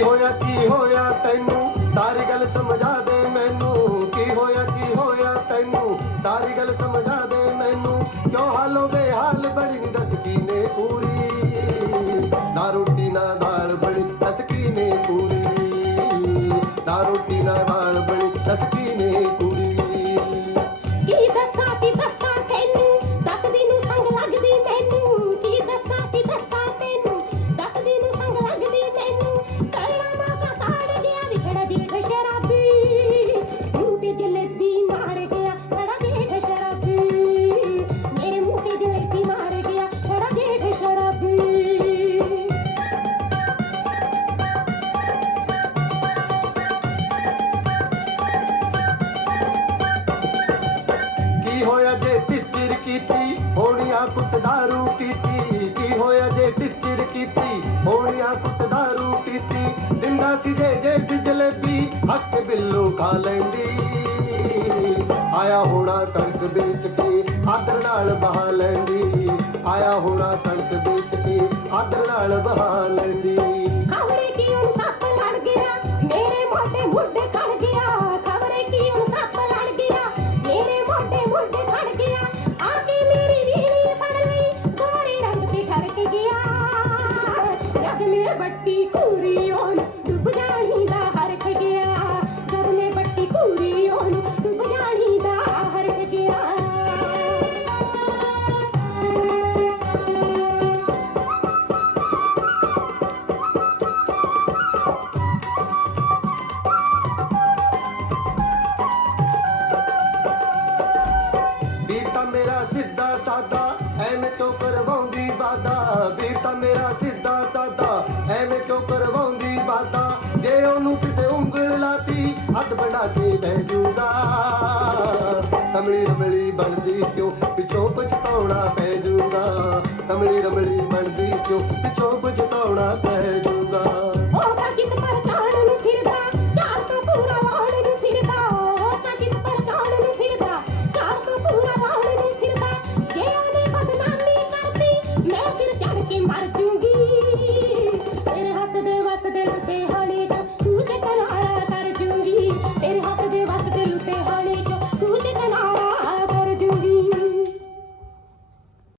ਕੀ ਹੋਇਆ ਕੀ ਹੋਇਆ ਤੈਨੂੰ? ਸਾਰੀ ਗੱਲ ਸਮਝਾ ਦੇ ਮੈਨੂੰ। ਕੀ ਹੋਇਆ ਕੀ ਹੋਇਆ ਤੈਨੂੰ? ਸਾਰੀ ਗੱਲ ਸਮਝਾ ਦੇ ਮੈਨੂੰ। ਕਿਉਂ ਹਾਲੋਂ ਬੇਹਾਲ? ਬੜੀ ਨੀ ਦੱਸ ਨੇ ਪੂਰੀ। ਨਾ ਰੋਟੀ, ਨਾ ਦਾਲ ਬਣੀ ਦੱਸਕੀ ਨੇ ਪੂਰੀ। ਨਾ ਰੋਟੀ, ਨਾ ਕੀਤੀ, ਹੋਣੀਆਂ ਕੁੱਟ ਦਾਰੂ ਕੀਤੀ ਕੀ ਹੋਇਆ ਜੇ ਟਿੱਚਰ ਕੀਤੀ? ਹੋਣੀਆਂ ਕੁੱਟ ਦਾਰੂ ਪੀਤੀ, ਦਿੰਦਾ ਸੀ ਜੇ ਜੇ ਜਲੇਬੀ, ਹੱਸ ਕੇ ਬਿੱਲੂ ਖਾ ਲੈਂਦੀ। ਆਇਆ ਹੋਣਾ ਕਣਕ ਵੇਚ ਕੇ, ਆਦਰ ਨਾਲ ਬਹਾ ਲੈਂਦੀ। ਆਇਆ ਹੋਣਾ ਕਣਕ ਵੇਚ ਕੇ, ਆਦਰ ਨਾਲ ਬਹਾ ਲੈਂਦੀ। ਬੱਟੀ ਕੂਰੀ ਉਹਨੂੰ ਡੁੱਬ ਜਾਣੀ ਦਾ ਹਰਖ ਗਿਆ। ਜਦ ਮੈਂ ਬੱਟੀ ਕੂਰੀ ਉਹਨੂੰ ਡੁੱਬ ਜਾਣੀ ਦਾ ਹਰਖ ਗਿਆ। ਵੀ ਮੇਰਾ ਸਿੱਧਾ ਸਾਦਾ, ਐਵੇਂ ਤੋਂ ਕਰਵਾਉਂਦੀ ਵਾਦਾ। ਵੀ ਤਾਂ ਮੇਰਾ ਸਿੱਧਾ ਹੱਥ ਬਣਾ ਕੇ ਬਹਿ ਜੂਗਾ। ਤਮਲੀ ਰਮਲੀ ਬਣਦੀ ਕਿਉਂ? ਪਿਛੋਂ ਪਛਤਾਉਣਾ ਪੈ ਜੂਗਾ। ਤਮਲੀ ਰਮਲੀ ਬਣਦੀ ਕਿਉਂ? ਪਿਛੋ ਪਛਤਾਉਣਾ ਪੈ ਜੂਗਾ।